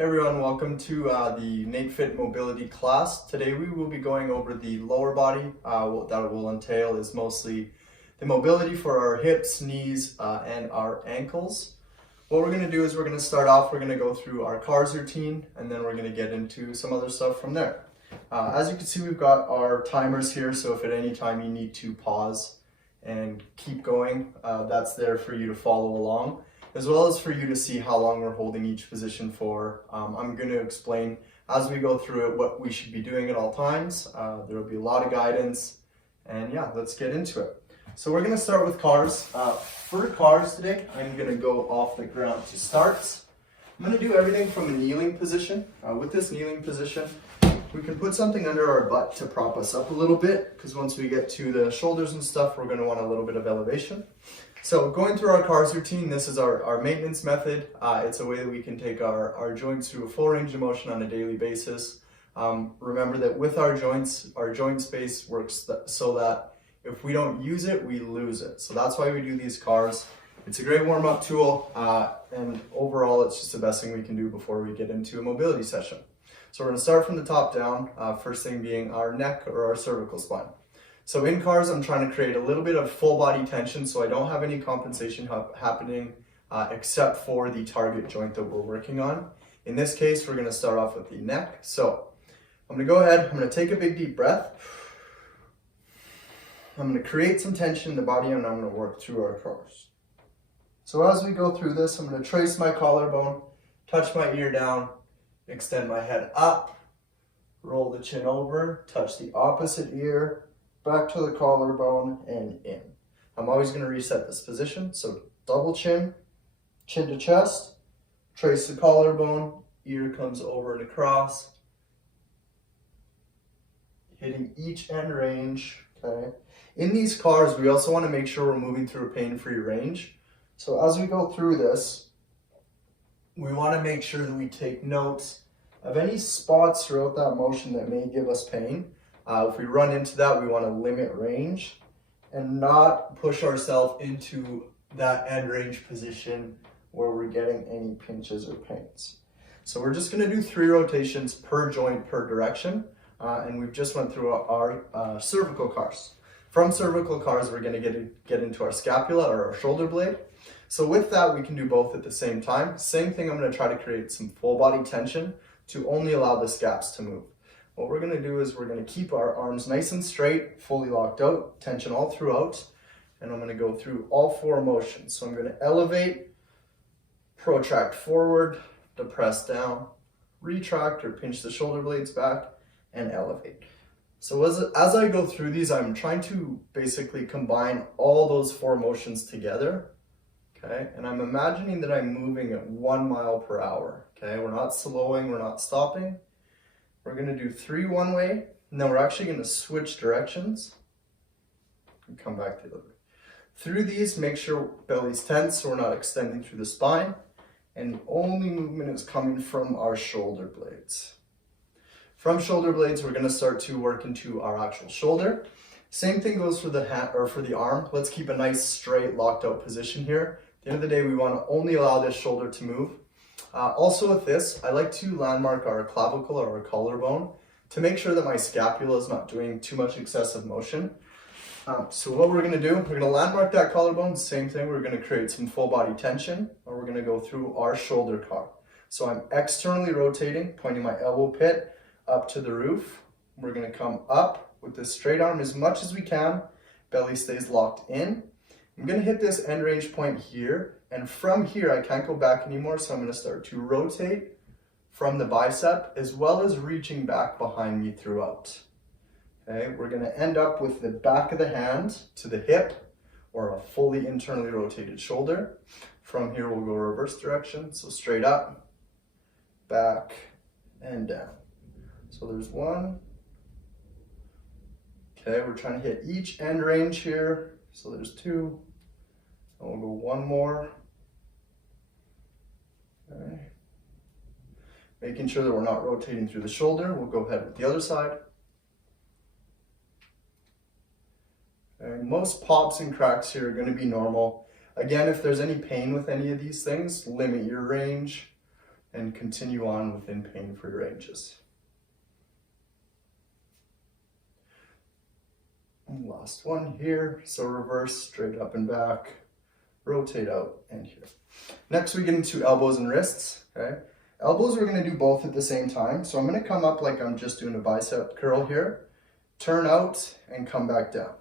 Hey everyone, welcome to the NateFit Mobility class. Today we will be going over the lower body. What that will entail is mostly the mobility for our hips, knees, and our ankles. What we're going to do is we're going to start off, we're going to go through our CARS routine, and then we're going to get into some other stuff from there. As you can see, we've got our timers here, so if at any time you need to pause and keep going, that's there for you to follow along, as well as for you to see how long we're holding each position for. I'm going to explain as we go through it what we should be doing at all times. There will be a lot of guidance, and yeah, let's get into it. So we're going to start with CARS. For CARS today, I'm going to go off the ground to start. I'm going to do everything from a kneeling position. With this kneeling position, we can put something under our butt to prop us up a little bit, because once we get to the shoulders and stuff, we're going to want a little bit of elevation. So going through our CARS routine, this is our maintenance method. It's a way that we can take our joints through a full range of motion on a daily basis. Remember that with our joint space works so that if we don't use it, we lose it. So that's why we do these CARS. It's a great warm-up tool, and overall it's just the best thing we can do before we get into a mobility session. So we're going to start from the top down, first thing being our neck or our cervical spine. So in CARS, I'm trying to create a little bit of full body tension so I don't have any compensation happening except for the target joint that we're working on. In this case, we're going to start off with the neck. So I'm going to go ahead, I'm going to take a big deep breath. I'm going to create some tension in the body, and I'm going to work through our CARS. So as we go through this, I'm going to trace my collarbone, touch my ear down, extend my head up, roll the chin over, touch the opposite ear, back to the collarbone, and in. I'm always going to reset this position. So double chin, chin to chest, trace the collarbone, ear comes over and across, hitting each end range, okay? In these CARS, we also want to make sure we're moving through a pain-free range. So as we go through this, we want to make sure that we take notes of any spots throughout that motion that may give us pain. If we run into that, we want to limit range and not push ourselves into that end range position where we're getting any pinches or pains. So we're just going to do 3 rotations per joint per direction, and we've just went through our cervical CARS. From cervical CARS, we're going to get into our scapula or our shoulder blade. So with that, we can do both at the same time. Same thing, I'm going to try to create some full body tension to only allow the scaps to move. What we're going to do is we're going to keep our arms nice and straight, fully locked out, tension all throughout, and I'm going to go through all 4 motions. So I'm going to elevate, protract forward, depress down, retract or pinch the shoulder blades back, and elevate. So as I go through these, I'm trying to basically combine all those 4 motions together, okay? And I'm imagining that I'm moving at 1 mile per hour, okay? We're not slowing, we're not stopping. We're going to do 3 one way, and then we're actually going to switch directions and come back to the other way. Through these, make sure belly's tense so we're not extending through the spine, and the only movement is coming from our shoulder blades. From shoulder blades, we're going to start to work into our actual shoulder. Same thing goes for the hand or for the arm. Let's keep a nice straight locked out position here. At the end of the day, we want to only allow this shoulder to move. Also with this, I like to landmark our clavicle or our collarbone to make sure that my scapula is not doing too much excessive motion. So what we're going to do, we're going to landmark that collarbone. Same thing, we're going to create some full body tension, and we're going to go through our shoulder CAR. So I'm externally rotating, pointing my elbow pit up to the roof. We're going to come up with this straight arm as much as we can. Belly stays locked in. I'm going to hit this end range point here, and from here I can't go back anymore, so I'm going to start to rotate from the bicep as well as reaching back behind me throughout. Okay, we're going to end up with the back of the hand to the hip or a fully internally rotated shoulder. From here we'll go reverse direction, so straight up, back, and down. So there's 1. Okay, we're trying to hit each end range here, so there's 2. And we'll go 1 more. Okay. Making sure that we're not rotating through the shoulder. We'll go ahead with the other side. Okay. Most pops and cracks here are going to be normal. Again, if there's any pain with any of these things, limit your range. and continue on within pain-free ranges. And last one here, so reverse, straight up and back, rotate out, and here. Next we get into elbows and wrists, okay? Elbows we're gonna do both at the same time. So I'm gonna come up like I'm just doing a bicep curl here, turn out, and come back down.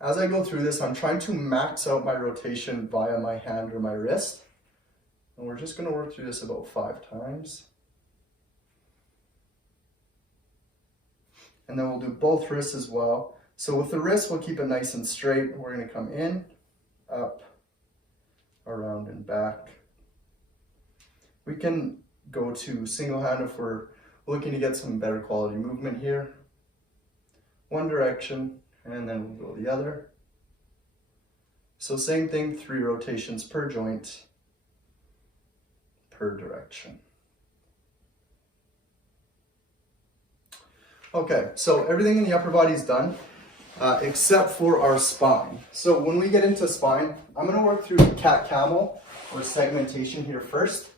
As I go through this, I'm trying to max out my rotation via my hand or my wrist. And we're just gonna work through this about 5 times. And then we'll do both wrists as well. So with the wrist, we'll keep it nice and straight. We're gonna come in, up, around and back. We can go to single hand if we're looking to get some better quality movement here. One direction, and then we'll go the other. So same thing, 3 rotations per joint, per direction. Okay, so everything in the upper body is done, except for our spine. So when we get into spine, I'm gonna work through cat-camel or segmentation here first.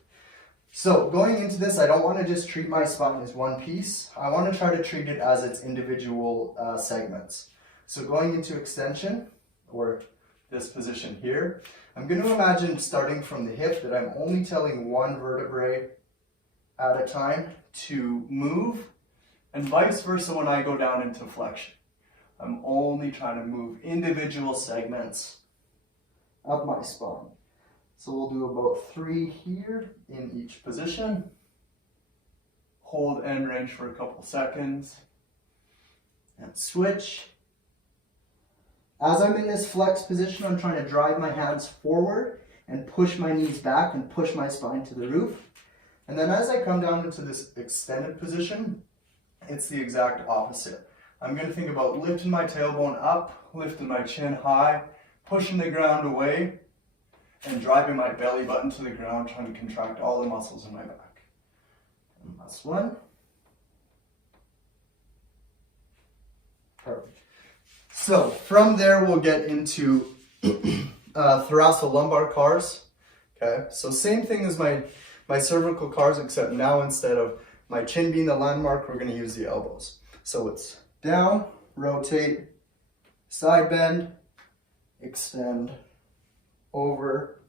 So going into this, I don't want to just treat my spine as one piece. I want to try to treat it as its individual segments. So going into extension, or this position here, I'm going to imagine starting from the hip that I'm only telling one vertebrae at a time to move, and vice versa when I go down into flexion. I'm only trying to move individual segments of my spine. So we'll do about 3 here in each position. Hold end range for a couple seconds. And switch. As I'm in this flex position, I'm trying to drive my hands forward and push my knees back and push my spine to the roof. And then as I come down into this extended position, it's the exact opposite. I'm going to think about lifting my tailbone up, lifting my chin high, pushing the ground away, and driving my belly button to the ground, trying to contract all the muscles in my back. And last one. Perfect. So from there, we'll get into thoracolumbar cars. Okay, so same thing as my cervical cars, except now instead of my chin being the landmark, we're going to use the elbows. So it's down, rotate, side bend, extend, over,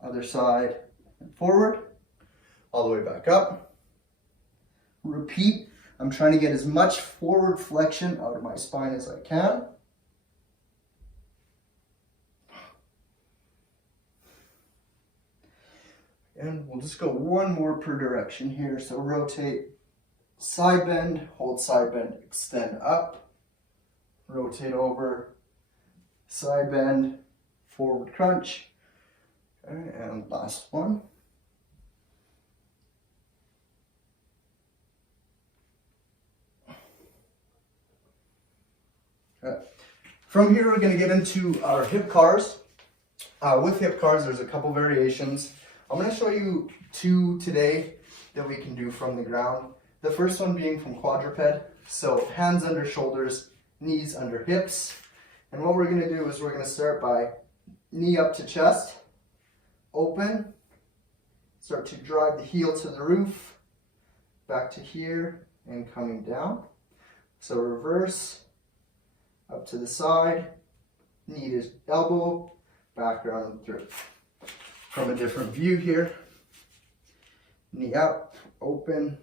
other side, and forward, all the way back up. Repeat. I'm trying to get as much forward flexion out of my spine as I can. And we'll just go one more per direction here. So rotate, side bend, hold side bend, extend up, rotate over, side bend, forward crunch. Okay, and last one. Okay. From here, we're going to get into our hip cars. With hip cars, there's a couple variations. I'm going to show you 2 today that we can do from the ground. The first one being from quadruped. So hands under shoulders, knees under hips. And what we're going to do is we're going to start by knee up to chest, open, start to drive the heel to the roof, back to here, and coming down. So reverse, up to the side, knee to elbow, back around and through. From a different view here, knee up, open,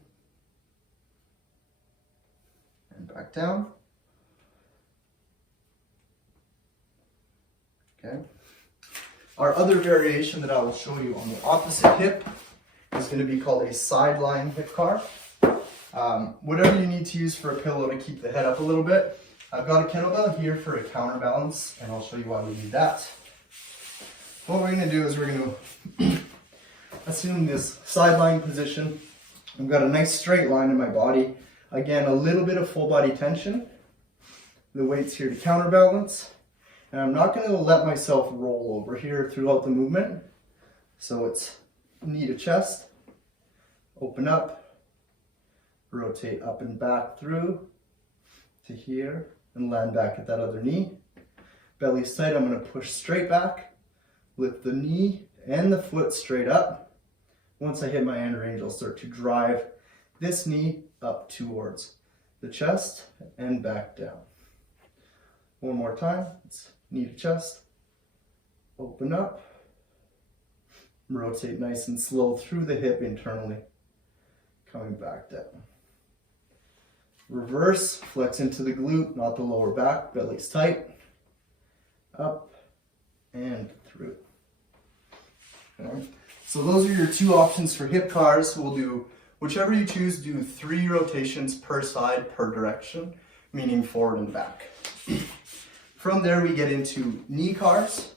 and back down. Okay. Our other variation that I will show you on the opposite hip is going to be called a sideline hip car. Whatever you need to use for a pillow to keep the head up a little bit. I've got a kettlebell here for a counterbalance, and I'll show you why we need that. What we're going to do is we're going to assume this sideline position. I've got a nice straight line in my body. Again, a little bit of full body tension. The weight's here to counterbalance. And I'm not going to let myself roll over here throughout the movement. So it's knee to chest, open up, rotate up and back through to here, and land back at that other knee. Belly's tight, I'm going to push straight back, lift the knee and the foot straight up, once I hit my end range, I'll start to drive this knee up towards the chest and back down. One more time. It's knee to chest. Open up. Rotate nice and slow through the hip internally. Coming back down. Reverse, flex into the glute, not the lower back. Belly's tight. Up and through. Okay. So those are your two options for hip cars. We'll do whichever you choose, do 3 rotations per side per direction, meaning forward and back. From there we get into knee cars.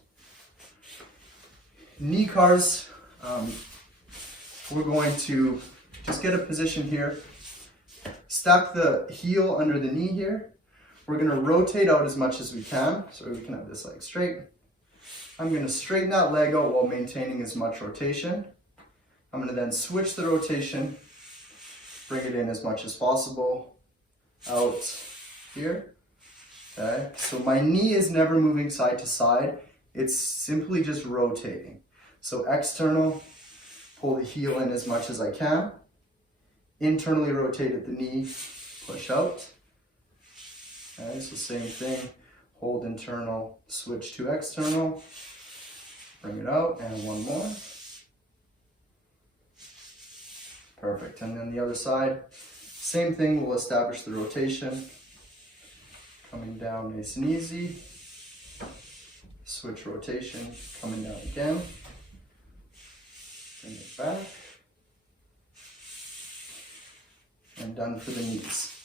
Knee cars, we're going to just get a position here. Stack the heel under the knee here. We're going to rotate out as much as we can, so we can have this leg straight. I'm going to straighten that leg out while maintaining as much rotation. I'm going to then switch the rotation, bring it in as much as possible, out here. Okay, so my knee is never moving side to side. It's simply just rotating. So external, pull the heel in as much as I can. Internally rotate at the knee, push out. Okay, so same thing, hold internal, switch to external, bring it out, and one more. Perfect, and then the other side, same thing, we'll establish the rotation. Coming down nice and easy. Switch rotation, coming down again. Bring it back. And done for the knees.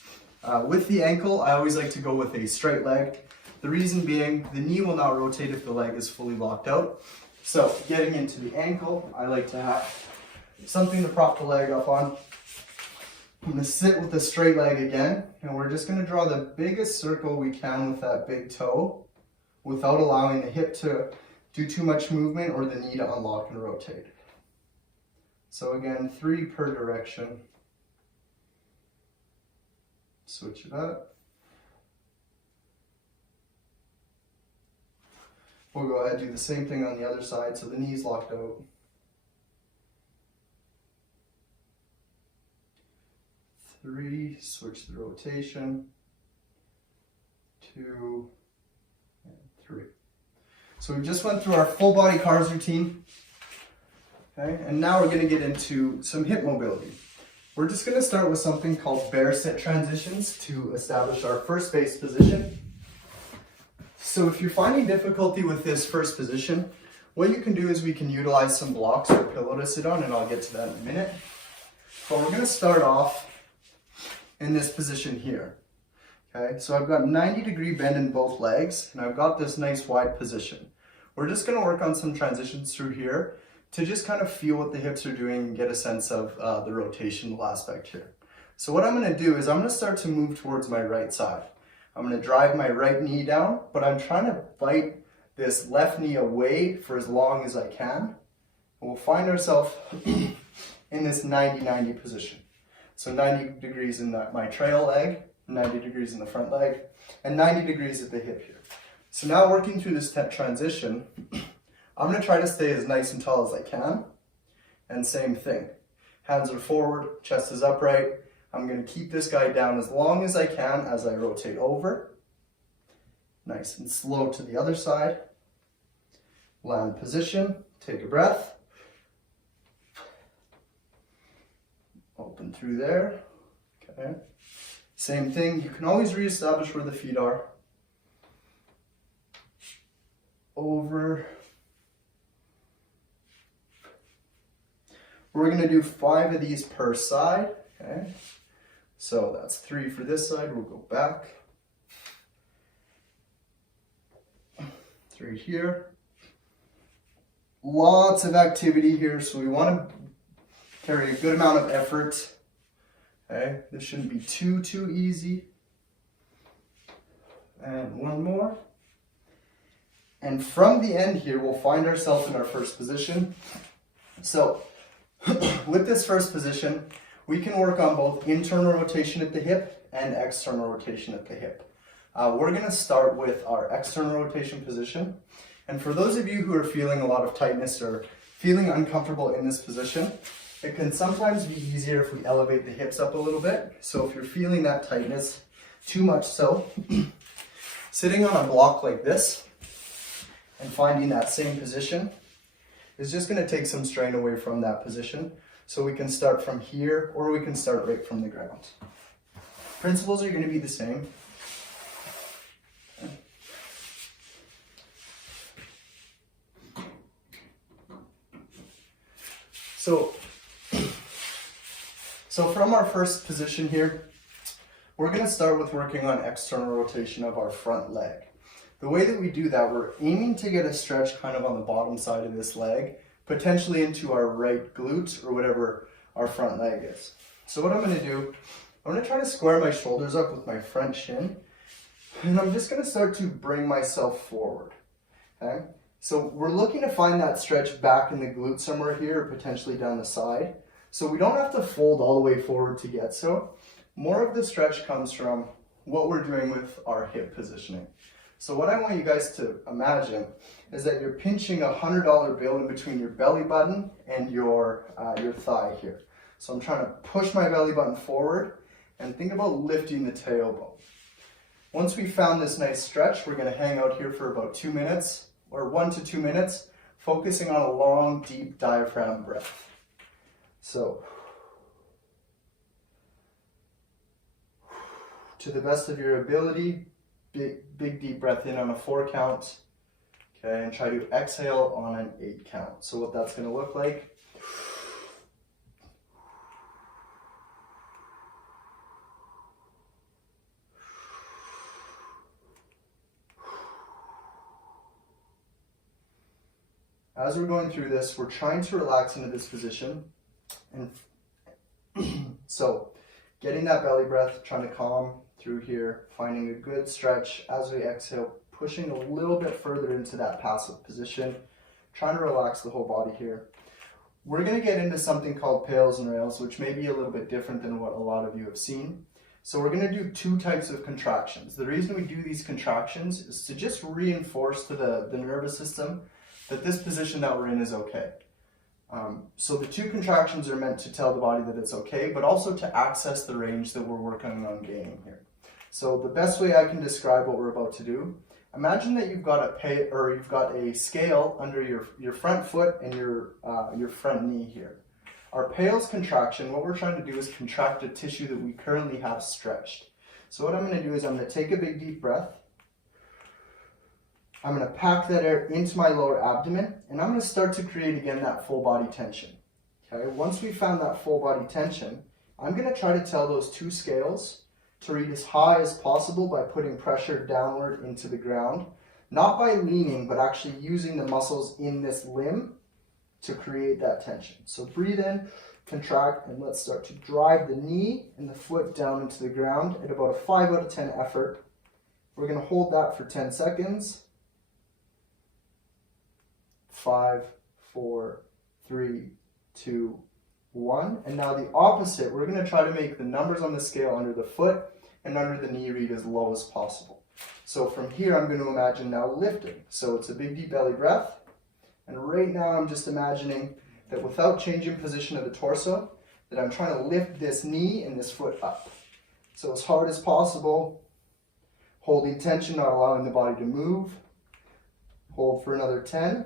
With the ankle, I always like to go with a straight leg. The reason being, the knee will not rotate if the leg is fully locked out. So, getting into the ankle, I like to have something to prop the leg up on. I'm going to sit with the straight leg again, and we're just going to draw the biggest circle we can with that big toe without allowing the hip to do too much movement or the knee to unlock and rotate. So again, 3 per direction. Switch it up. We'll go ahead and do the same thing on the other side, so the knee's locked out. 3, switch the rotation, 2, and 3. So we just went through our full body cars routine. Okay, and now we're going to get into some hip mobility. We're just going to start with something called bear sit transitions to establish our first base position. So if you're finding difficulty with this first position, what you can do is we can utilize some blocks or pillow to sit on, and I'll get to that in a minute. But we're going to start off in this position here. Okay, so I've got 90-degree bend in both legs, and I've got this nice wide position. We're just going to work on some transitions through here to just kind of feel what the hips are doing and get a sense of the rotational aspect here. So what I'm going to do is I'm going to start to move towards my right side. I'm going to drive my right knee down, but I'm trying to bite this left knee away for as long as I can. And we'll find ourselves in this 90-90 position. So 90 degrees in my trail leg, 90 degrees in the front leg, and 90 degrees at the hip here. So now working through this transition, I'm going to try to stay as nice and tall as I can. And same thing. Hands are forward, chest is upright. I'm going to keep this guy down as long as I can as I rotate over. Nice and slow to the other side. Land position, take a breath. Open through there. Okay. Same thing, you can always reestablish where the feet are. Over. We're going to do 5 of these per side. Okay. So that's 3 for this side. We'll go back. 3 here. Lots of activity here, so we want to carry a good amount of effort. Okay, this shouldn't be too easy. And one more. And from the end here, we'll find ourselves in our first position. So with this first position, we can work on both internal rotation at the hip and external rotation at the hip. We're going to start with our external rotation position. And for those of you who are feeling a lot of tightness or feeling uncomfortable in this position, It can sometimes be easier if we elevate the hips up a little bit. So if you're feeling that tightness, too much so, sitting on a block like this and finding that same position is just going to take some strain away from that position. So we can start from here, or we can start right from the ground. Principles are going to be the same. So from our first position here, we're going to start with working on external rotation of our front leg. The way that we do that, we're aiming to get a stretch kind of on the bottom side of this leg, potentially into our right glute or whatever our front leg is. So what I'm going to do, I'm going to try to square my shoulders up with my front shin, and I'm just going to start to bring myself forward. Okay? So we're looking to find that stretch back in the glute somewhere here, or potentially down the side. So we don't have to fold all the way forward to get so. More of the stretch comes from what we're doing with our hip positioning. So what I want you guys to imagine is that you're pinching a $100 bill in between your belly button and your thigh here. So I'm trying to push my belly button forward and think about lifting the tailbone. Once we found this nice stretch, we're going to hang out here for about 2 minutes, or 1 to 2 minutes, focusing on a long, deep diaphragm breath. So, to the best of your ability, big deep breath in on a 4 count, okay, and try to exhale on an 8 count. So what that's going to look like. As we're going through this, we're trying to relax into this position. And so getting that belly breath, trying to calm through here, finding a good stretch as we exhale, pushing a little bit further into that passive position, trying to relax the whole body here. We're going to get into something called pails and rails, which may be a little bit different than what a lot of you have seen. So we're going to do 2 types of contractions. The reason we do these contractions is to just reinforce to the nervous system that this position that we're in is okay. So the 2 contractions are meant to tell the body that it's okay, but also to access the range that we're working on gaining here. So the best way I can describe what we're about to do, imagine that you've got a scale under your front foot and your front knee here. Our pails contraction, what we're trying to do is contract a tissue that we currently have stretched. So what I'm going to do is I'm going to take a big deep breath. I'm going to pack that air into my lower abdomen, and I'm going to start to create again that full body tension. Okay, once we found that full body tension, I'm going to try to tell those 2 scales to read as high as possible by putting pressure downward into the ground, not by leaning, but actually using the muscles in this limb to create that tension. So breathe in, contract, and let's start to drive the knee and the foot down into the ground at about a 5 out of 10 effort. We're going to hold that for 10 seconds. 5, 4, 3, 2, 1. And now the opposite, we're going to try to make the numbers on the scale under the foot and under the knee read as low as possible. So from here, I'm going to imagine now lifting. So it's a big deep belly breath. And right now, I'm just imagining that without changing position of the torso, that I'm trying to lift this knee and this foot up. So as hard as possible, holding tension, not allowing the body to move. Hold for another 10.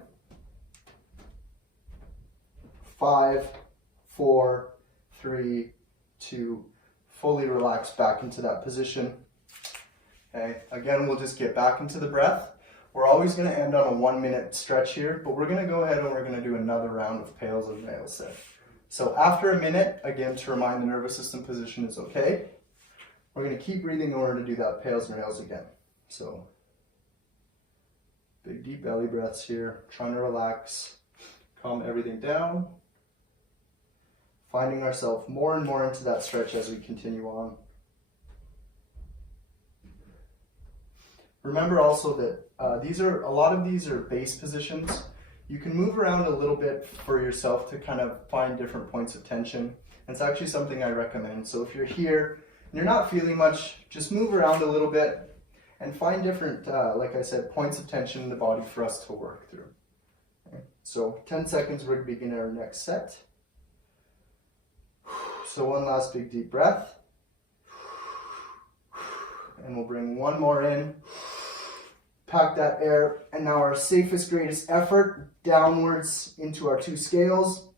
5, 4, 3, 2, fully relax back into that position. Okay, again, we'll just get back into the breath. We're always going to end on a 1-minute stretch here, but we're going to go ahead and we're going to do another round of pails and rails there. So after a minute, again, to remind the nervous system position is okay, we're going to keep breathing in order to do that pails and rails again. So big deep belly breaths here, trying to relax, calm everything down. Finding ourselves more and more into that stretch as we continue on. Remember also that a lot of these are base positions. You can move around a little bit for yourself to kind of find different points of tension. It's actually something I recommend. So if you're here and you're not feeling much, just move around a little bit and find different, like I said, points of tension in the body for us to work through. Okay. So 10 seconds, we're going to begin our next set. So one last big deep breath. And we'll bring one more in. Pack that air. And now our safest, greatest effort downwards into our two scales.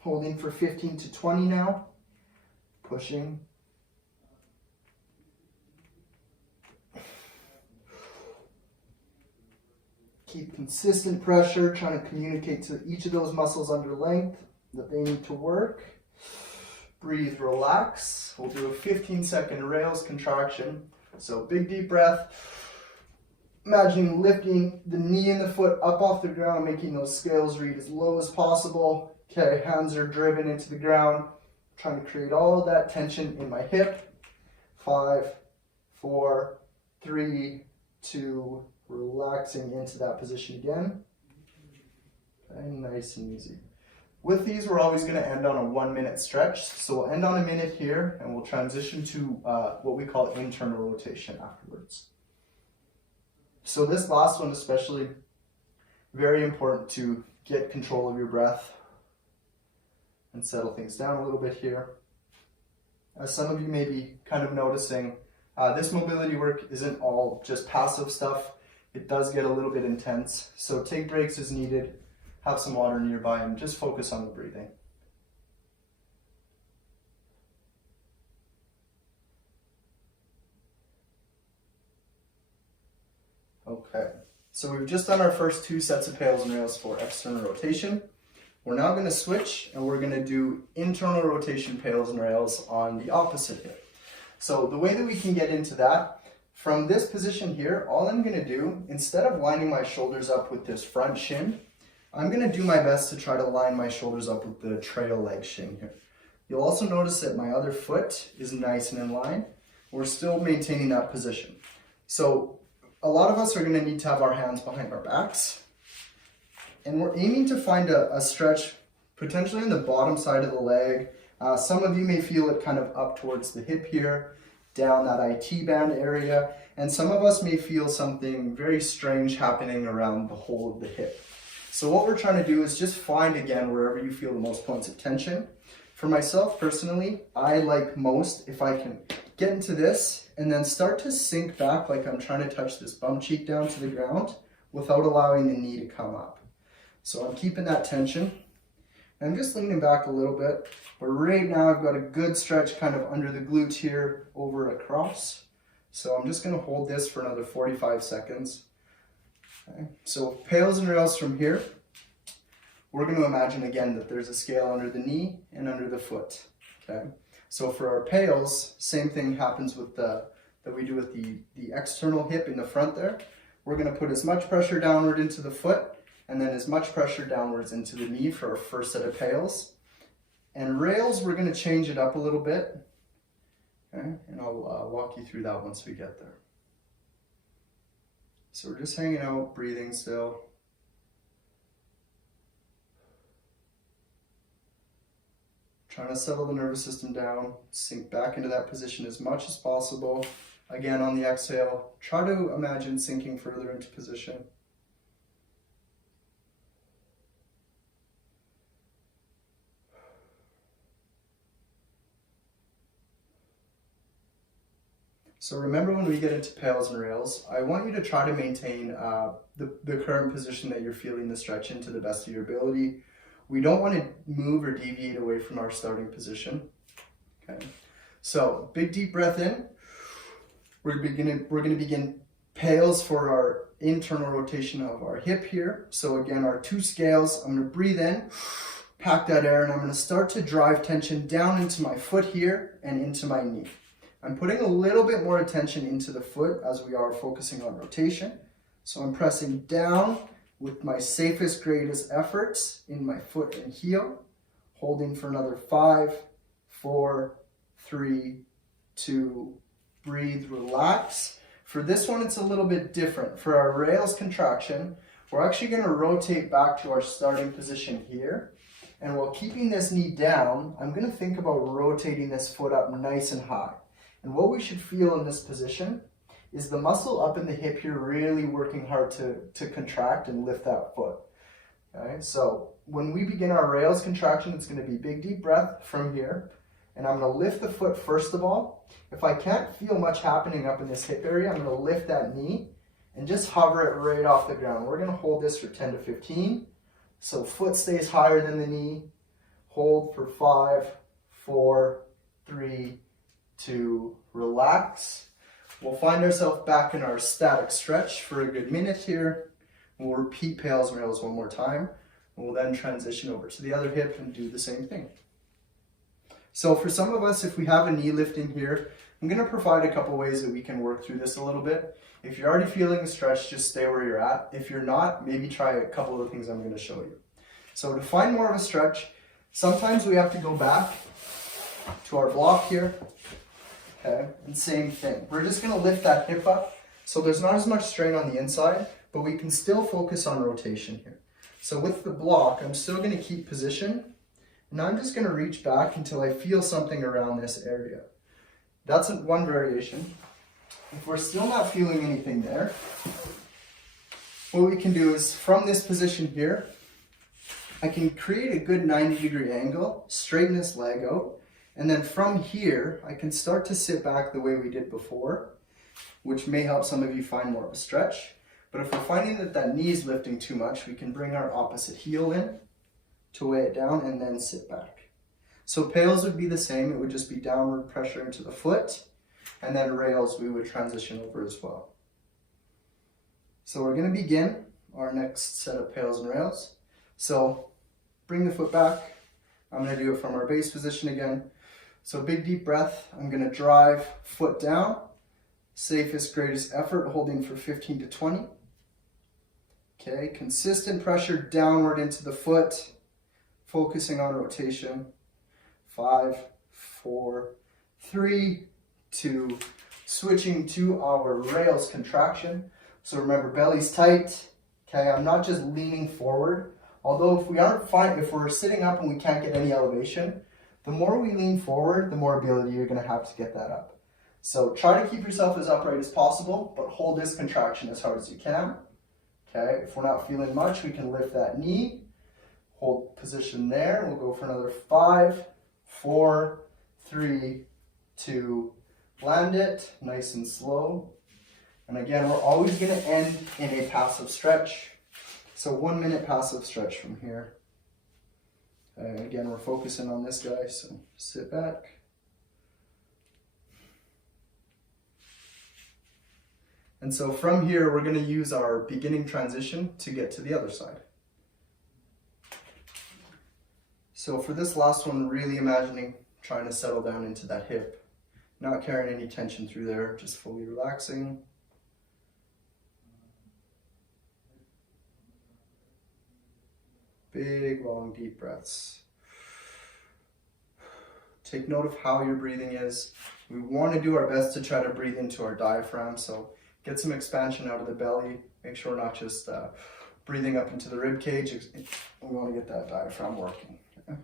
Holding for 15 to 20 now. Pushing. Keep consistent pressure, trying to communicate to each of those muscles under length that they need to work. Breathe, relax. We'll do a 15-second rails contraction. So big deep breath. Imagining lifting the knee and the foot up off the ground, making those scales read as low as possible. Okay, hands are driven into the ground. Trying to create all of that tension in my hip. 5, 4, 3, 2, relaxing into that position again. Okay, nice and easy. With these, we're always going to end on a 1-minute stretch. So we'll end on a minute here, and we'll transition to what we call internal rotation afterwards. So this last one especially, very important to get control of your breath and settle things down a little bit here. As some of you may be kind of noticing, this mobility work isn't all just passive stuff. It does get a little bit intense, so take breaks as needed, have some water nearby, and just focus on the breathing. Okay, so we've just done our first 2 sets of pails and rails for external rotation. We're now going to switch and we're going to do internal rotation pails and rails on the opposite hip. So the way that we can get into that, from this position here, all I'm going to do, instead of lining my shoulders up with this front shin, I'm going to do my best to try to line my shoulders up with the trail leg shin here. You'll also notice that my other foot is nice and in line. We're still maintaining that position. So a lot of us are going to need to have our hands behind our backs. And we're aiming to find a stretch potentially on the bottom side of the leg. Some of you may feel it kind of up towards the hip here, down that IT band area. And some of us may feel something very strange happening around the whole of the hip. So what we're trying to do is just find, again, wherever you feel the most points of tension. For myself personally, I like most if I can get into this and then start to sink back like I'm trying to touch this bum cheek down to the ground without allowing the knee to come up. So I'm keeping that tension. I'm just leaning back a little bit, but right now I've got a good stretch kind of under the glute here over across. So I'm just going to hold this for another 45 seconds. Okay. So pails and rails from here, we're going to imagine again that there's a scale under the knee and under the foot. Okay. So for our pails, same thing happens with that we do with the external hip in the front there. We're going to put as much pressure downward into the foot and then as much pressure downwards into the knee for our first set of pails. And rails, we're going to change it up a little bit. Okay, and I'll walk you through that once we get there. So we're just hanging out, breathing still. Trying to settle the nervous system down, sink back into that position as much as possible. Again, on the exhale, try to imagine sinking further into position. So remember, when we get into pails and rails, I want you to try to maintain the current position that you're feeling the stretch in to the best of your ability. We don't want to move or deviate away from our starting position. Okay. So big deep breath in. We're going to begin pails for our internal rotation of our hip here. So again, our 2 scales. I'm going to breathe in, pack that air, and I'm going to start to drive tension down into my foot here and into my knee. I'm putting a little bit more attention into the foot as we are focusing on rotation. So I'm pressing down with my safest, greatest efforts in my foot and heel, holding for another 5, 4, 3, 2, breathe, relax. For this one, it's a little bit different. For our rails contraction, we're actually going to rotate back to our starting position here. And while keeping this knee down, I'm going to think about rotating this foot up nice and high. And what we should feel in this position is the muscle up in the hip here really working hard to contract and lift that foot. Okay, so when we begin our rails contraction, it's going to be big deep breath from here. And I'm going to lift the foot first of all. If I can't feel much happening up in this hip area, I'm going to lift that knee and just hover it right off the ground. We're going to hold this for 10 to 15. So foot stays higher than the knee. Hold for 5, 4, 3, 2, relax. We'll find ourselves back in our static stretch for a good minute here. We'll repeat pails and rails one more time. We'll then transition over to the other hip and do the same thing. So for some of us, if we have a knee lift in here, I'm going to provide a couple ways that we can work through this a little bit. If you're already feeling a stretch, just stay where you're at. If you're not, maybe try a couple of the things I'm going to show you. So to find more of a stretch, sometimes we have to go back to our block here. Okay, and same thing. We're just going to lift that hip up so there's not as much strain on the inside, but we can still focus on rotation here. So with the block, I'm still going to keep position. And I'm just going to reach back until I feel something around this area. That's one variation. If we're still not feeling anything there, what we can do is from this position here, I can create a good 90-degree angle, straighten this leg out, and then from here, I can start to sit back the way we did before, which may help some of you find more of a stretch. But if we're finding that that knee is lifting too much, we can bring our opposite heel in to weigh it down and then sit back. So pails would be the same. It would just be downward pressure into the foot, and then rails we would transition over as well. So we're going to begin our next set of pails and rails. So bring the foot back. I'm going to do it from our base position again. So big deep breath. I'm going to drive foot down. Safest, greatest effort, holding for 15 to 20. Okay, consistent pressure downward into the foot. Focusing on rotation. 5, 4, 3, 2. Switching to our rails contraction. So remember, belly's tight. Okay, I'm not just leaning forward. Although if we're sitting up and we can't get any elevation, the more we lean forward, the more ability you're going to have to get that up. So try to keep yourself as upright as possible, but hold this contraction as hard as you can. Okay, if we're not feeling much, we can lift that knee. Hold position there. We'll go for another 5, 4, 3, 2. Land it, nice and slow. And again, we're always going to end in a passive stretch. So 1 minute passive stretch from here. And again, we're focusing on this guy, so sit back. And so from here, we're going to use our beginning transition to get to the other side. So for this last one, really imagining trying to settle down into that hip, not carrying any tension through there, just fully relaxing. Big, long, deep breaths. Take note of how your breathing is. We want to do our best to try to breathe into our diaphragm, so get some expansion out of the belly. Make sure we're not just breathing up into the rib cage. We want to get that diaphragm working. Okay?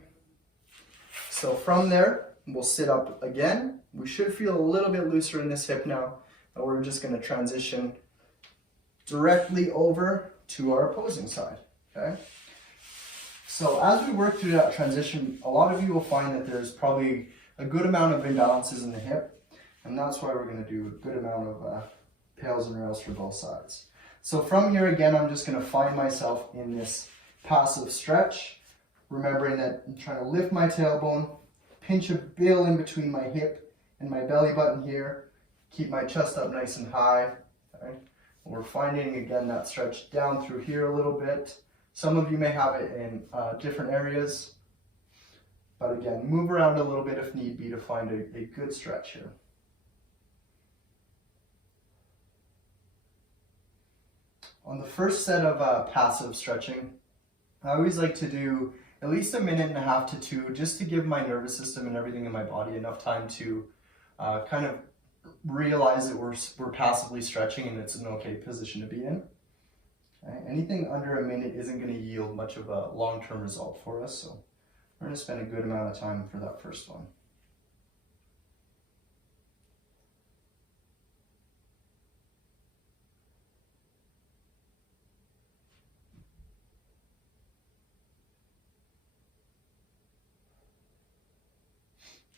So from there, we'll sit up again. We should feel a little bit looser in this hip now. And we're just going to transition directly over to our opposing side. Okay? So as we work through that transition, a lot of you will find that there's probably a good amount of imbalances in the hip, and that's why we're going to do a good amount of pails and rails for both sides. So from here again, I'm just going to find myself in this passive stretch, remembering that I'm trying to lift my tailbone, pinch a bill in between my hip and my belly button here, keep my chest up nice and high. Okay? We're finding again that stretch down through here a little bit. Some of you may have it in different areas, but again, move around a little bit if need be to find a good stretch here. On the first set of passive stretching, I always like to do at least 1.5 minutes to 2, just to give my nervous system and everything in my body enough time to kind of realize that we're passively stretching and it's an okay position to be in. Okay. Anything under 1 minute isn't going to yield much of a long-term result for us, so we're going to spend a good amount of time for that first one.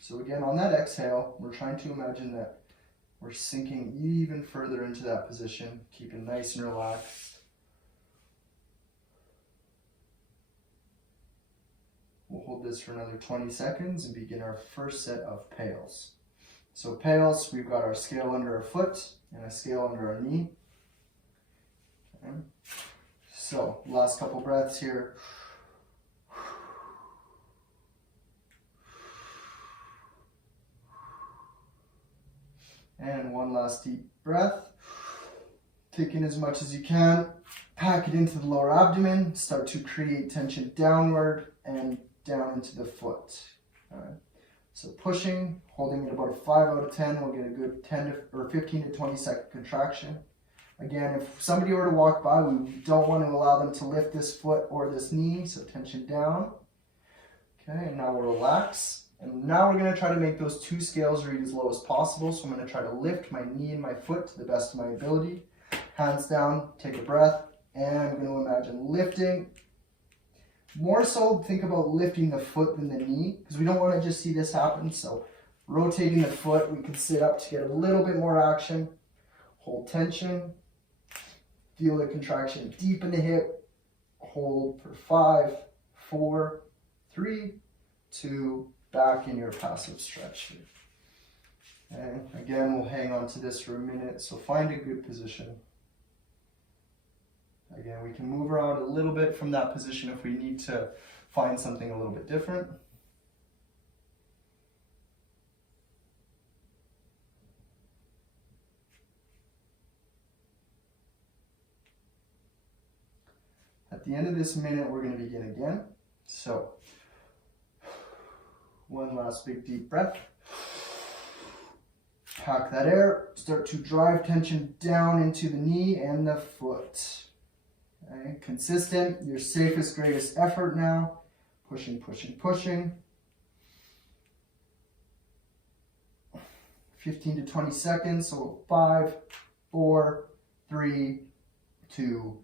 So again, on that exhale, we're trying to imagine that we're sinking even further into that position, keeping nice and relaxed. We'll hold this for another 20 seconds and begin our first set of pails. So pails, we've got our scale under our foot and a scale under our knee. Okay. So last couple breaths here. And one last deep breath. Take in as much as you can. Pack it into the lower abdomen. Start to create tension downward and down into the foot. All right. So pushing, holding it about a 5 out of 10, we'll get a good 15 to 20 second contraction. Again, if somebody were to walk by, we don't want to allow them to lift this foot or this knee, so tension down. Okay, and now we'll relax. And now we're going to try to make those two scales read as low as possible. So I'm going to try to lift my knee and my foot to the best of my ability. Hands down, take a breath, and I'm going to imagine lifting. More so, think about lifting the foot than the knee, because we don't want to just see this happen. So rotating the foot, we can sit up to get a little bit more action. Hold tension. Feel the contraction deep in the hip. Hold for 5, 4, 3, 2, back in your passive stretch here. And again, we'll hang on to this for a minute. So find a good position. Again, we can move around a little bit from that position if we need to find something a little bit different. At the end of this minute, we're going to begin again. So, one last big deep breath. Pack that air. Start to drive tension down into the knee and the foot. Okay. Consistent, your safest, greatest effort now. Pushing, pushing, pushing. 15 to 20 seconds. So 5, 4, 3, 2.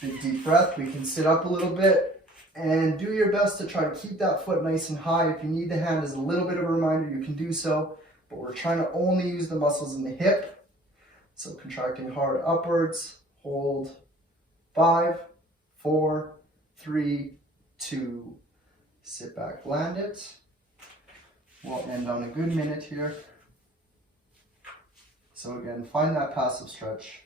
Big deep breath. We can sit up a little bit and do your best to try to keep that foot nice and high. If you need the hand as a little bit of a reminder, you can do so. But we're trying to only use the muscles in the hip. So contracting hard upwards. Hold. 5, 4, 3, 2. Sit back, land it. We'll end on a good minute here. So again, find that passive stretch.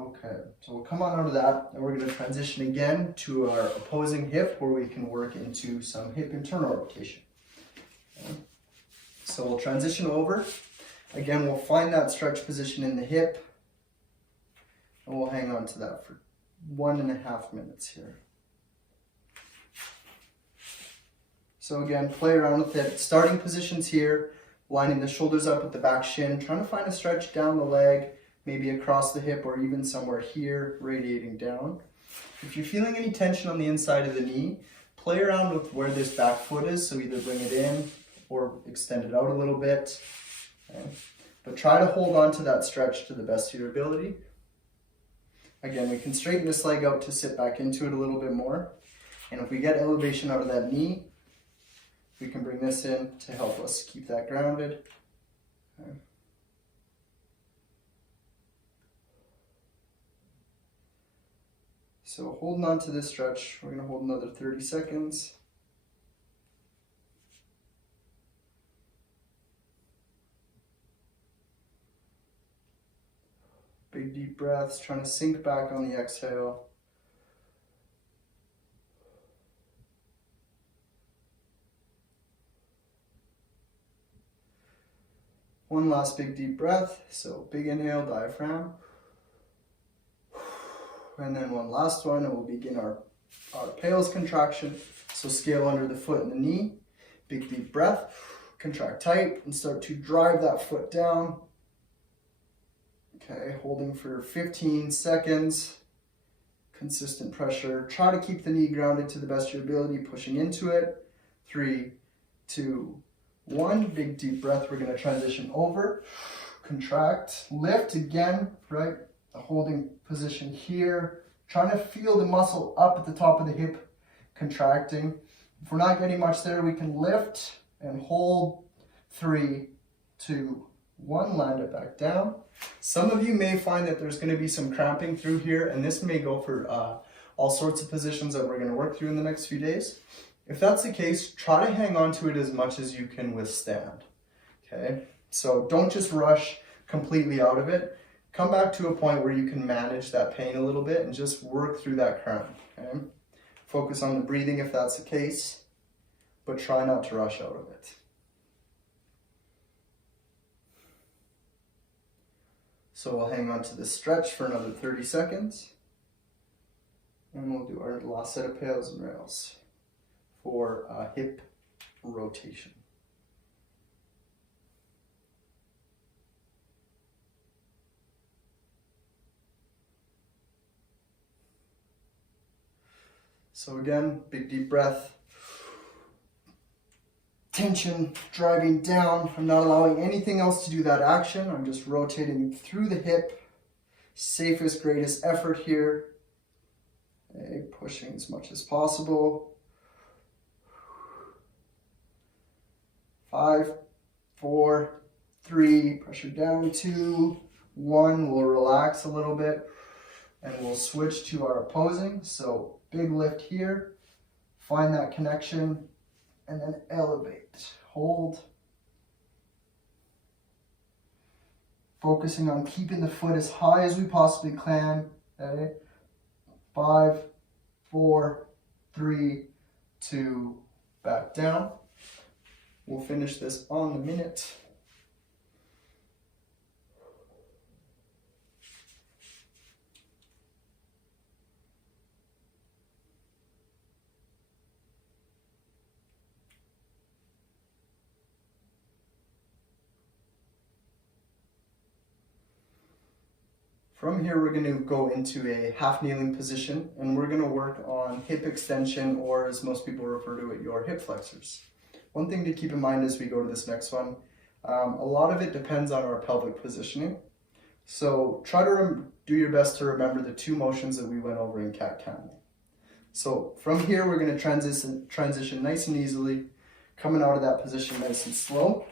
Okay, so we'll come on out of that and we're going to transition again to our opposing hip where we can work into some hip internal rotation. Okay. So we'll transition over. Again, we'll find that stretch position in the hip and we'll hang on to that for 1.5 minutes here. So again, play around with it. Starting positions here, lining the shoulders up with the back shin, trying to find a stretch down the leg, maybe across the hip or even somewhere here, radiating down. If you're feeling any tension on the inside of the knee, play around with where this back foot is, so either bring it in or extend it out a little bit. Okay. But try to hold on to that stretch to the best of your ability. Again, we can straighten this leg out to sit back into it a little bit more. And if we get elevation out of that knee, we can bring this in to help us keep that grounded. Okay. So holding on to this stretch, we're going to hold another 30 seconds. Big deep breaths, trying to sink back on the exhale. One last big deep breath. So big inhale, diaphragm. And then one last one, and we'll begin our PALS contraction. So scale under the foot and the knee. Big deep breath. Contract tight and start to drive that foot down. Okay, holding for 15 seconds. Consistent pressure. Try to keep the knee grounded to the best of your ability, pushing into it. 3, 2, 1. Big deep breath. We're going to transition over. Contract. Lift again, right? A holding position here. Trying to feel the muscle up at the top of the hip contracting. If we're not getting much there, we can lift and hold. 3, 2, 1. Land it back down. Some of you may find that there's going to be some cramping through here, and this may go for all sorts of positions that we're going to work through in the next few days. If that's the case, try to hang on to it as much as you can withstand. Okay, so don't just rush completely out of it. Come back to a point where you can manage that pain a little bit and just work through that cramp. Okay, focus on the breathing if that's the case, but try not to rush out of it. So we'll hang on to this stretch for another 30 seconds. And we'll do our last set of PALS and rails for hip rotation. So again, big deep breath. Tension driving down. I'm not allowing anything else to do that action. I'm just rotating through the hip. Safest, greatest effort here. Okay, pushing as much as possible. 5, 4, 3, pressure down, 2, 1. We'll relax a little bit and we'll switch to our opposing. So big lift here. Find that connection. And then elevate, hold. Focusing on keeping the foot as high as we possibly can. Okay. 5, 4, 3, 2, back down. We'll finish this on the minute. From here, we're going to go into a half kneeling position, and we're going to work on hip extension, or as most people refer to it, your hip flexors. One thing to keep in mind as we go to this next one, a lot of it depends on our pelvic positioning. So try to do your best to remember the 2 motions that we went over in cat camel. So from here, we're going to transition nice and easily, coming out of that position nice and slow.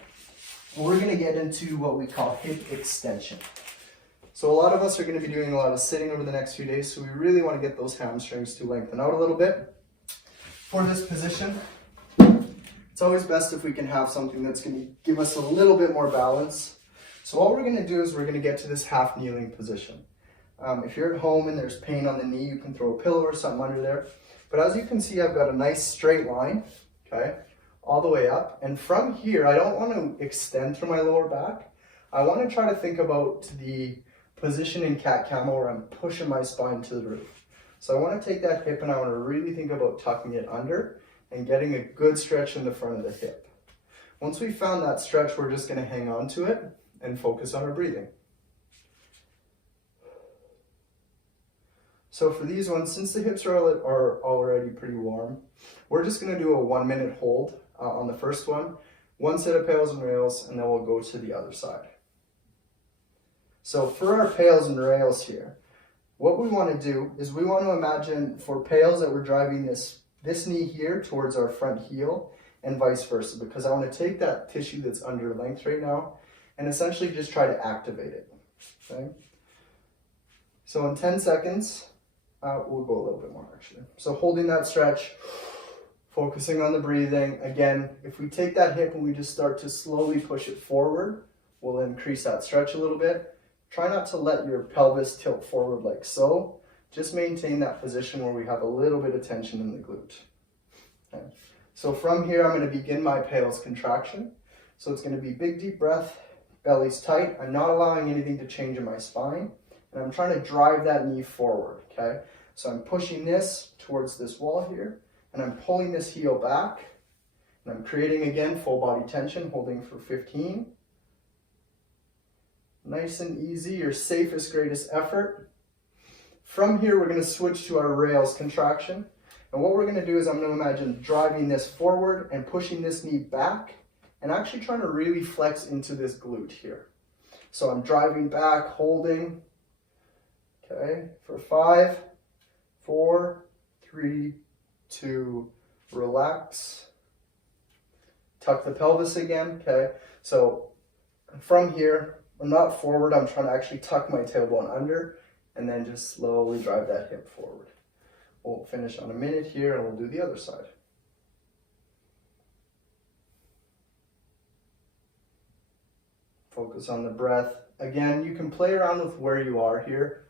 And we're going to get into what we call hip extension. So a lot of us are going to be doing a lot of sitting over the next few days, so we really want to get those hamstrings to lengthen out a little bit. For this position, it's always best if we can have something that's going to give us a little bit more balance. So what we're going to do is we're going to get to this half kneeling position. If you're at home and there's pain on the knee, you can throw a pillow or something under there. But as you can see, I've got a nice straight line, okay, all the way up. And from here, I don't want to extend through my lower back. I want to try to think about the position in cat camel where I'm pushing my spine to the roof. So I want to take that hip and I want to really think about tucking it under and getting a good stretch in the front of the hip. Once we've found that stretch, we're just going to hang on to it and focus on our breathing. So for these ones, since the hips are already pretty warm, we're just going to do a 1-minute hold on the first one, 1 set of PALS and rails, and then we'll go to the other side. So for our PALS and rails here, what we want to do is we want to imagine for PALS that we're driving this knee here towards our front heel and vice versa, because I want to take that tissue that's under length right now and essentially just try to activate it. Okay? So in 10 seconds, we'll go a little bit more actually. So holding that stretch, focusing on the breathing. Again, if we take that hip and we just start to slowly push it forward, we'll increase that stretch a little bit. Try not to let your pelvis tilt forward like so. Just maintain that position where we have a little bit of tension in the glute. Okay. So from here, I'm going to begin my PALS contraction. So it's going to be big deep breath, belly's tight. I'm not allowing anything to change in my spine. and I'm trying to drive that knee forward, okay? So I'm pushing this towards this wall here, and I'm pulling this heel back, and I'm creating again full body tension, holding for 15. Nice and easy, your safest, greatest effort. From here, we're gonna switch to our rails contraction. And what we're gonna do is I'm gonna imagine driving this forward and pushing this knee back, and actually trying to really flex into this glute here. So I'm driving back, holding, okay, for 5, 4, 3, 2, relax. Tuck the pelvis again, okay? So from here, I'm not forward, I'm trying to actually tuck my tailbone under, and then just slowly drive that hip forward. We'll finish on a minute here, and we'll do the other side. Focus on the breath. Again, you can play around with where you are here.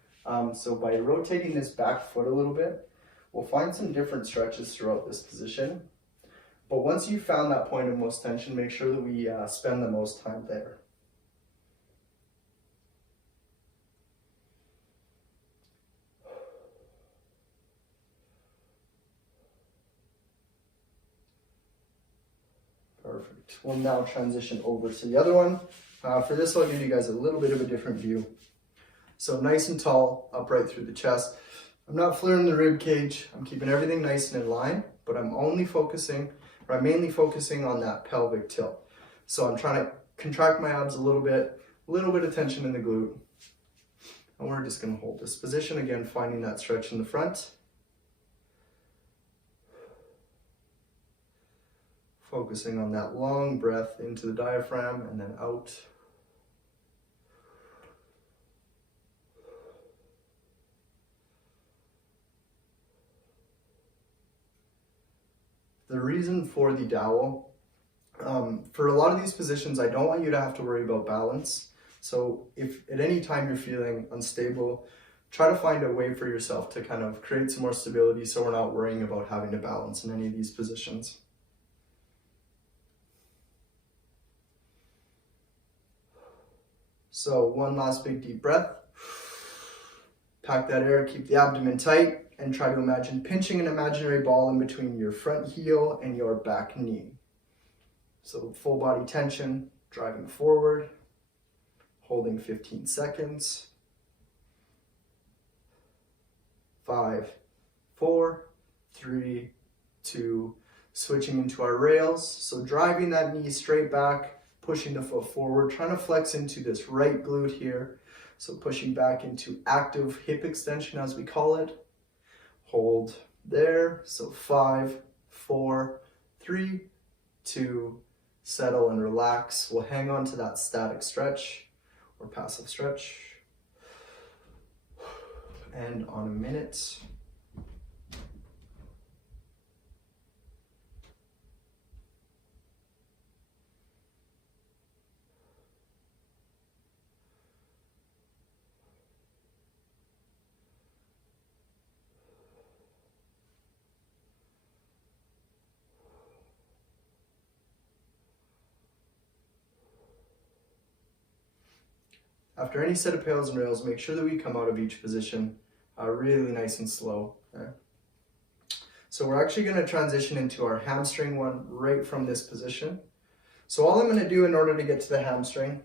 So by rotating this back foot a little bit, we'll find some different stretches throughout this position. But once you've found that point of most tension, make sure that we spend the most time there. Perfect. We'll now transition over to the other one. For this, I'll give you guys a little bit of a different view. So nice and tall, upright through the chest. I'm not flaring the rib cage. I'm keeping everything nice and in line, but I'm mainly focusing on that pelvic tilt. So I'm trying to contract my abs a little bit of tension in the glute. And we're just gonna hold this position again, finding that stretch in the front. Focusing on that long breath into the diaphragm and then out. The reason for the dowel, for a lot of these positions, I don't want you to have to worry about balance. So if at any time you're feeling unstable, try to find a way for yourself to kind of create some more stability so we're not worrying about having to balance in any of these positions. So one last big deep breath. Pack that air, keep the abdomen tight, and try to imagine pinching an imaginary ball in between your front heel and your back knee. So full body tension, driving forward, holding 15 seconds. 5, 4, 3, 2, switching into our rails. So driving that knee straight back, pushing the foot forward, trying to flex into this right glute here. So pushing back into active hip extension, as we call it. Hold there. So 5, 4, 3, 2, settle and relax. We'll hang on to that static stretch or passive stretch. And on a minute. After any set of pails and rails, make sure that we come out of each position really nice and slow. Okay? So we're actually going to transition into our hamstring one right from this position. So all I'm going to do in order to get to the hamstring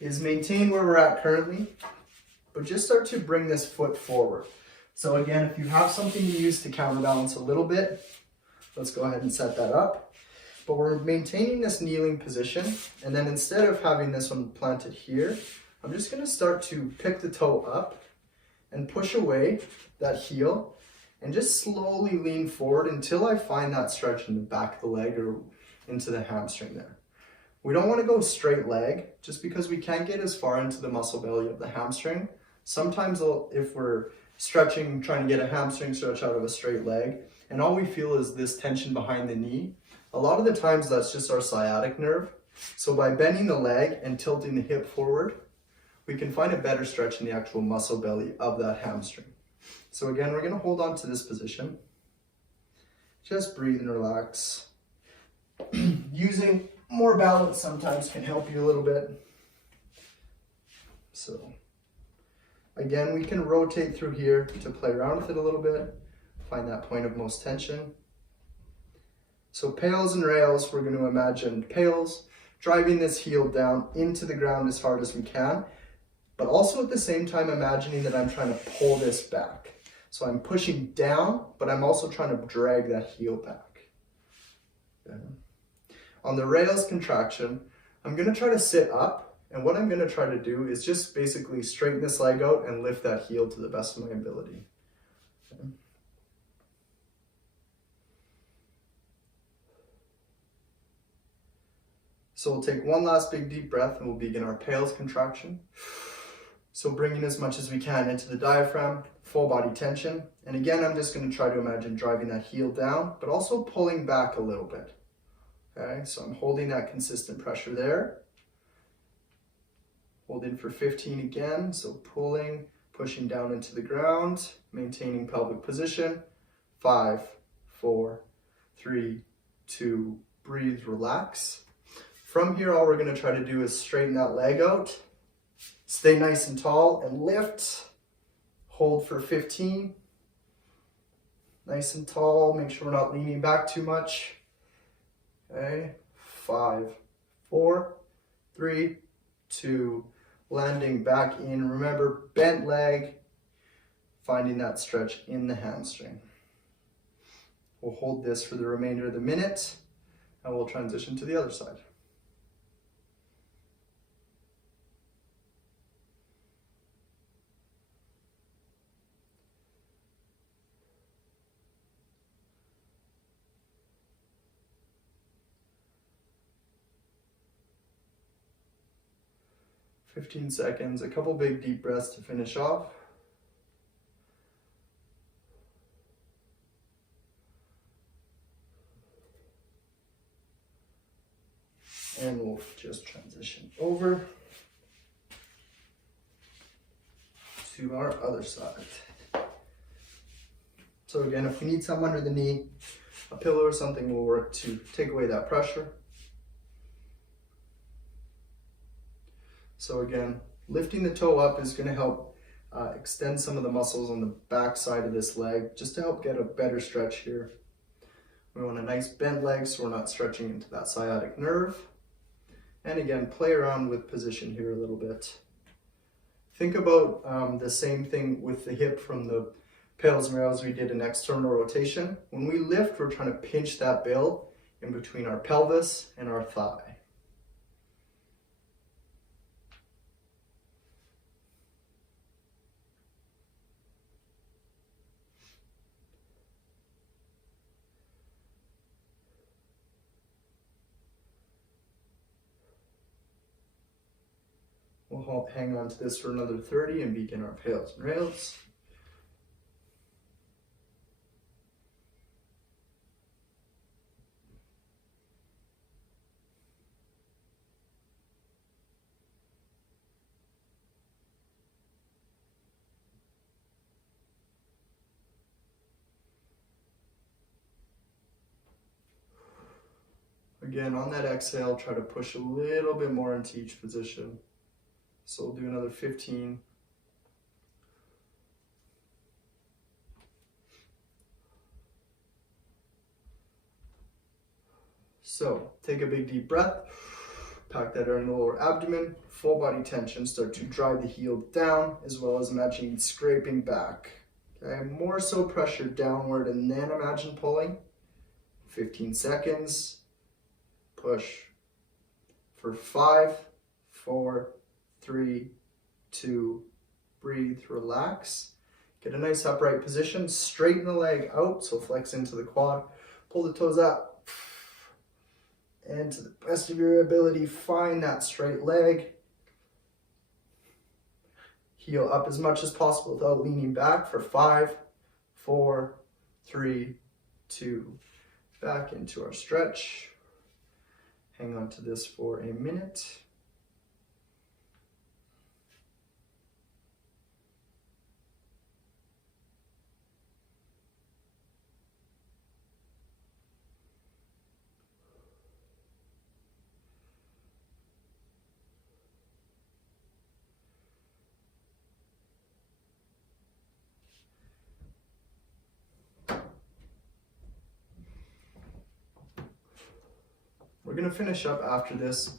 is maintain where we're at currently, but just start to bring this foot forward. So again, if you have something you use to counterbalance a little bit, let's go ahead and set that up. But we're maintaining this kneeling position, and then instead of having this one planted here, I'm just going to start to pick the toe up and push away that heel and just slowly lean forward until I find that stretch in the back of the leg or into the hamstring there. We don't want to go straight leg just because we can't get as far into the muscle belly of the hamstring. Sometimes if we're stretching, trying to get a hamstring stretch out of a straight leg, and all we feel is this tension behind the knee, a lot of the times that's just our sciatic nerve. So by bending the leg and tilting the hip forward, we can find a better stretch in the actual muscle belly of that hamstring. So again, we're going to hold on to this position. Just breathe and relax. Using more balance sometimes can help you a little bit. So Again, we can rotate through here to play around with it a little bit, find that point of most tension. So pails and rails, we're going to imagine pails, driving this heel down into the ground as hard as we can, but also at the same time imagining that I'm trying to pull this back. So I'm pushing down, but I'm also trying to drag that heel back. Okay. On the rails contraction, I'm going to try to sit up, and what I'm going to try to do is just basically straighten this leg out and lift that heel to the best of my ability. Okay. So we'll take one last big deep breath and we'll begin our pails contraction. So bringing as much as we can into the diaphragm, full body tension. And again, I'm just going to try to imagine driving that heel down, but also pulling back a little bit. Okay, so I'm holding that consistent pressure there. Holding for 15 again, so pulling, pushing down into the ground, maintaining pelvic position. 5, 4, 3, 2, breathe, relax. From here, all we're going to try to do is straighten that leg out, stay nice and tall, and lift. Hold for 15. Nice and tall, make sure we're not leaning back too much. Okay, 5, 4, 3, 2, landing back in. Remember, bent leg, finding that stretch in the hamstring. We'll hold this for the remainder of the minute, and we'll transition to the other side. $15 seconds, a couple big deep breaths to finish off. And we'll just transition over to our other side. So again, if we need some under the knee, a pillow or something will work to take away that pressure. So again, lifting the toe up is going to help extend some of the muscles on the back side of this leg, just to help get a better stretch here. We want a nice bent leg so we're not stretching into that sciatic nerve. And again, play around with position here a little bit. Think about the same thing with the hip from the pails and rails we did in external rotation. When we lift, we're trying to pinch that bill in between our pelvis and our thigh. We'll hang on to this for another 30 and begin our pails and rails. Again, on that exhale, try to push a little bit more into each position. So we'll do another 15. So take a big deep breath, pack that air in the lower abdomen, full body tension, start to drive the heel down as well as imagining scraping back. Okay, more so pressure downward and then imagine pulling. 15 seconds, push for 5, 4, 3, 2, breathe, relax. Get a nice upright position, straighten the leg out, so flex into the quad, pull the toes up, and to the best of your ability, find that straight leg. Heel up as much as possible without leaning back for 5, 4, 3, 2, back into our stretch. Hang on to this for a minute. We're gonna finish up after this,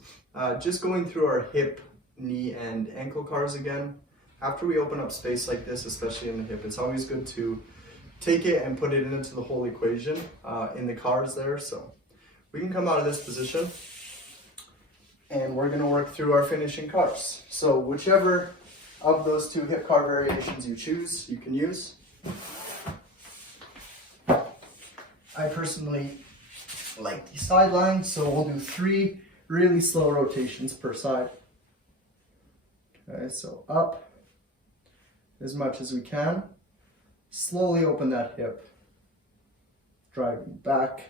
just going through our hip, knee, and ankle cars again. After we open up space like this, especially in the hip, it's always good to take it and put it into the whole equation in the cars there. So we can come out of this position and we're gonna work through our finishing cars. So whichever of those two hip car variations you choose, you can use. I personally like the sideline, so we'll do 3 really slow rotations per side. Okay, so up as much as we can. Slowly open that hip. Driving back.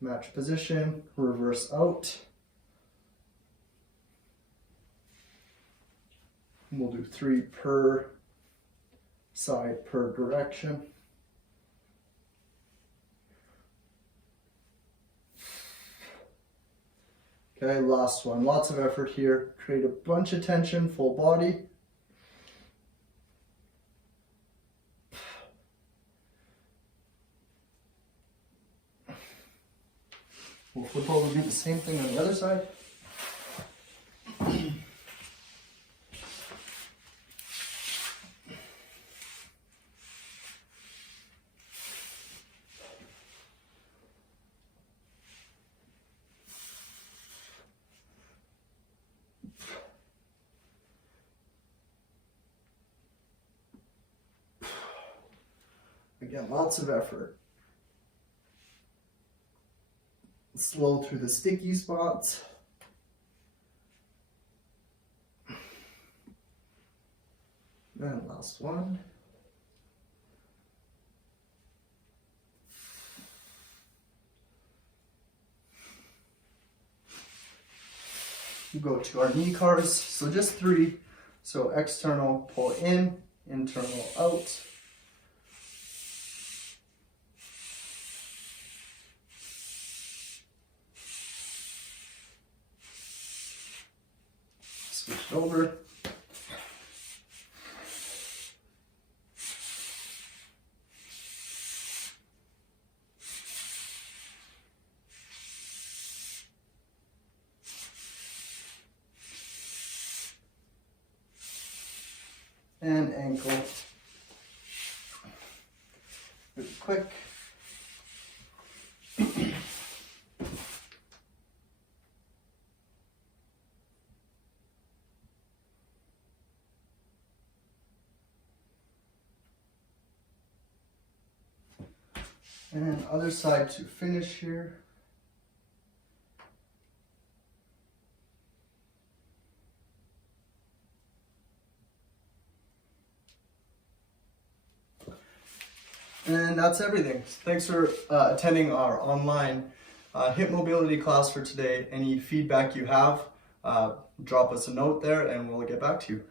Match position, reverse out. We'll do 3 per side per direction. Okay, last one. Lots of effort here. Create a bunch of tension, full body. We'll flip over and do the same thing on the other side. Again, lots of effort. Slow through the sticky spots. And last one. We go to our knee cars, so just 3. So external, pull in, internal, out. Switch it over. And ankle. Really quick. And other side to finish here. And that's everything. Thanks for attending our online hip mobility class for today. Any feedback you have, drop us a note there and we'll get back to you.